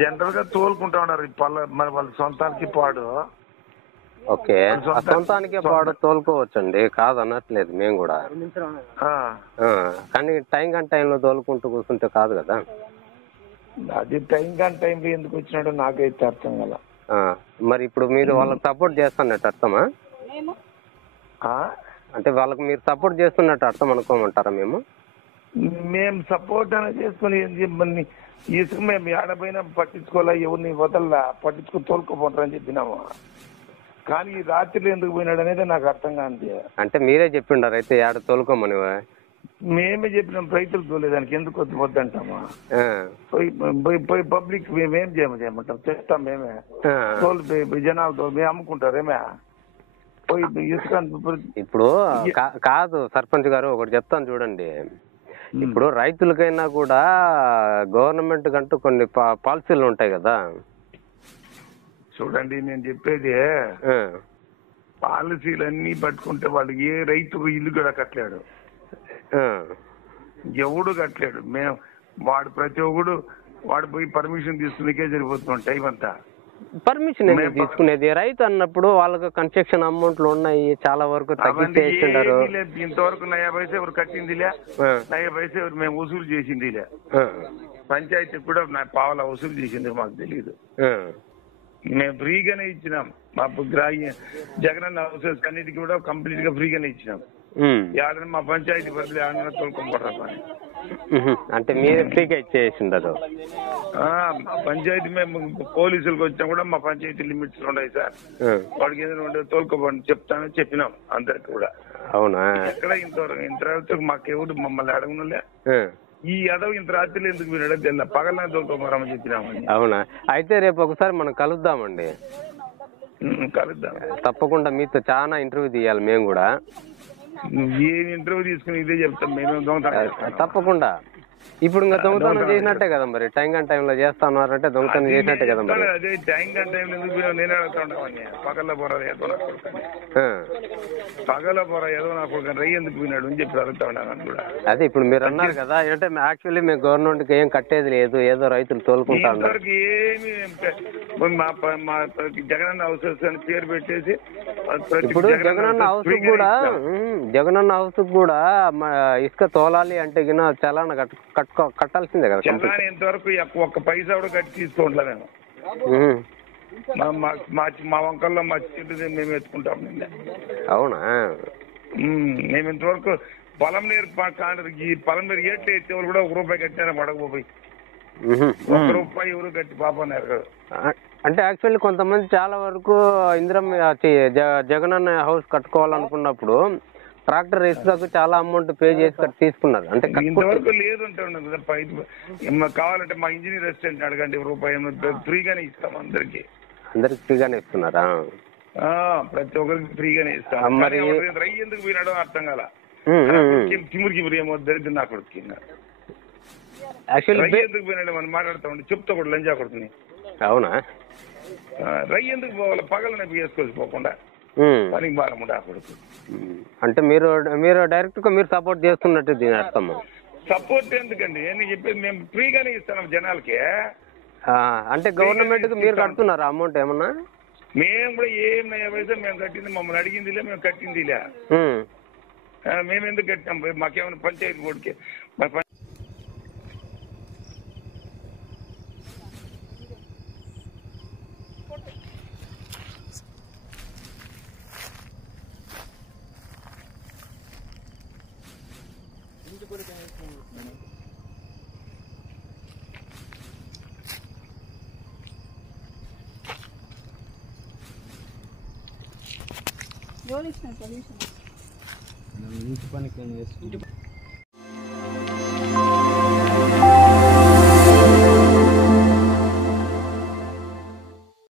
General గా తోలుకుంటా ఉన్నారు మరి వాళ్ళ సొంతానికి పాడు. ఓకే, సొంతానికే పాడు తోలుకోవచ్చండి, కాదనట్లేదు మేము కూడా. కానీ టైం కానీ టైంలో తోలుకుంటూ కూర్చుంటే కాదు కదా. అది టైం కానీ టైంలో ఎందుకు వచ్చినాడో నాకైతే అర్థం కదా. మరి ఇప్పుడు మీరు వాళ్ళకి సపోర్ట్ చేస్తున్నట్టు అర్థమా? అంటే వాళ్ళకి మీరు సపోర్ట్ చేస్తున్నట్టు అర్థం అనుకోమంటారా? మేము సపోర్ట్ అనేది చేసుకుని ఏం చెప్పని ఇసుక మేము ఏడపోయినా పట్టించుకోలే, ఎవరిని వదల్లా, పట్టించుకుని తోలుకోపోతారని చెప్పినాము. కానీ ఈ రాత్రిలో ఎందుకు పోయినాడు అనేది నాకు అర్థం కాంతి. అంటే మీరే చెప్పిండారు అయితే ఏడ తోలుకోమని? మేమే చెప్పినాం, రైతులు తోలేదానికి ఎందుకు వద్దంటామా? పోయి పబ్లిక్ మేమేం చేయమంటాం, చేస్తాం మేమే. తోలు జనాలు తోలు మేము అమ్ముకుంటారేమే పోయి ఇసుక. ఇప్పుడు కాదు సర్పంచ్ గారు, ఒకటి చెప్తాను చూడండి. ఇప్పుడు రైతులకైనా కూడా గవర్నమెంట్ కంటూ కొన్ని పాలసీలు ఉంటాయి కదా. చూడండి నేను చెప్పేది, పాలసీలన్నీ పట్టుకుంటే వాళ్ళు ఏ రైతుకు ఇల్లు కూడా కట్టలేడు, ఎవడు కట్టలేడు. మేము వాడు ప్రతి ఒక్కడు వాడు పోయి పర్మిషన్ తీసుకునేకే సరిపోతున్నాం టైం అంతా. పర్మిషన్ తీసుకునేది రైతు అన్నప్పుడు వాళ్ళకి కన్స్ట్రక్షన్ అమౌంట్లు ఉన్నాయి, చాలా వరకు తగ్గించేస్తున్నారు. ఇంతవరకు నయా పైసా ఎవరు కట్టిందిలే, నయా పైసా ఎవరు మేము వసూలు చేసిందిలే. పంచాయతీ కూడా పావలా వసూలు చేసింది మాకు తెలియదు. మేము ఫ్రీగానే ఇచ్చినాం. మా జగనన్న హౌసెస్ అన్నిటికీ కూడా కంప్లీట్ గా ఫ్రీగానే ఇచ్చినాం. ఏడన్నా మా పంచాయతీ బదులు ఏడన్నా తోలుకోపోతారు పని. అంటే మీరే ఫ్రీగా ఇచ్చేసిండరు? పంచాయతీ మేము పోలీసులకు వచ్చినా కూడా మా పంచాయతీ లిమిట్స్ ఉన్నాయి సార్, వాడికి ఏదైనా ఉండే తోలుకోపోండి చెప్తానని చెప్పినాం అందరికి కూడా. అవునా? ఎక్కడ ఇంతవరకు మాకెవరు మమ్మల్ని అడగనులే. ఈ అడవి ఇంత రాత్రిలో ఎందుకు వినడం తెల్ల, పగలనే తోలుకోమని చెప్పినామని. అవునా? అయితే రేపు ఒకసారి మనం కలుద్దామండి. కలుద్దాం తప్పకుండా, మీతో చాలా ఇంటర్వ్యూ తీయాలి మేము కూడా. ఏం ఇంటర్వ్యూ తీసుకుని ఇదే చెప్తాం మేము. తప్పకుండా. ఇప్పుడు ఇంకా దొంగతనం చేసినట్టే కదా మరి, టైం గంట టైంలో చేస్తానంటే దొంగతనం చేసినట్టే కదా మరి. అదే టైం గంట టైంలో ఎందుకు నేనే అడుగుతాండి, పగల పొర ఏదో నా కొడుకు, పగల పొర ఏదో నా కొడుకు రై ఎందుకు పోయినాడు అని చెప్పి అడుగుతా ఉన్నాను కూడా. అదే ఇప్పుడు మీరు అన్నారు కదా, అంటే యాక్చువల్లీ మేము గవర్నమెంట్ కి ఏం కట్టేది లేదు, ఏదో రైతులు తోలుకుంటా ఉన్నారు. ఏమి మా జగనన్న హౌసెస్ అని పేరు పెట్టేసి, ఇప్పుడు జగనన్న హౌస్ కూడా ఇసుక తోలాలి అంటే చలానా కట్టాల్సిందే కదా. ఇంతవరకు ఒక్క పైసా కూడా కట్టి తీసుకోవట్లే మేము. మా వంకల్లో మా చెట్టు మేము ఎత్తుకుంటాం. అవునా? మేము ఇంతవరకు పొలం నీరు పొలం నీరు ఏట్లు ఎత్తేవాళ్ళు కూడా ₹1 కట్టారా పడకపోయి, ₹1 ఎవరు కట్టి పాపన్నారు కదా. అంటే యాక్చువల్లీ కొంతమంది చాలా వరకు జగనన్న హౌస్ కట్టుకోవాలనుకున్నప్పుడు ట్రాక్టర్ ఇసుకకు చాలా అమౌంట్ పే చేసి తీసుకున్నారు. అంటే ఇంతవరకు లేదు అంటే కావాలంటే మా ఇంజనీర్ అసిస్టెంట్ అడగండి, ₹1 ఫ్రీగానే ఇస్తాం అందరికి. ఫ్రీగానే ఇస్తున్నారా? ప్రతి ఒక్కరికి ఫ్రీగానే ఇస్తాం. మరి రై ఎందుకు పోయినాడో అర్థం కాల, కిమురికి ఏమో దరిద్రం నా కొడుకు. రై ఎందుకు పోయినాడు మనం మాట్లాడుతూ ఉండి చెప్తా కూడా లంజా కొడుతుంది. అవునా? రై ఎందుకు పోవాలి, పగలనే వేసుకోవచ్చు పోకుండా పనికి బాగా కొడుకు. అంటే మీరు డైరెక్ట్ గా మీరు సపోర్ట్ చేస్తున్నట్టు దీని అర్థము. సపోర్ట్ ఎందుకండి, నేను చెప్పేది మేము ఫ్రీగానే ఇస్తున్నాం జనాలకి. అంటే గవర్నమెంట్ కి మీరు కడుతున్నారా అమౌంట్ ఏమన్నా? మేము కూడా ఏం పైసా మేము కట్టింది, మమ్మల్ని అడిగిందిలే, మేము కట్టిందిలే. మేము ఎందుకు కట్టాం? మాకేమైనా పంచాయతీ బోర్డుకి ఇంటి పనికి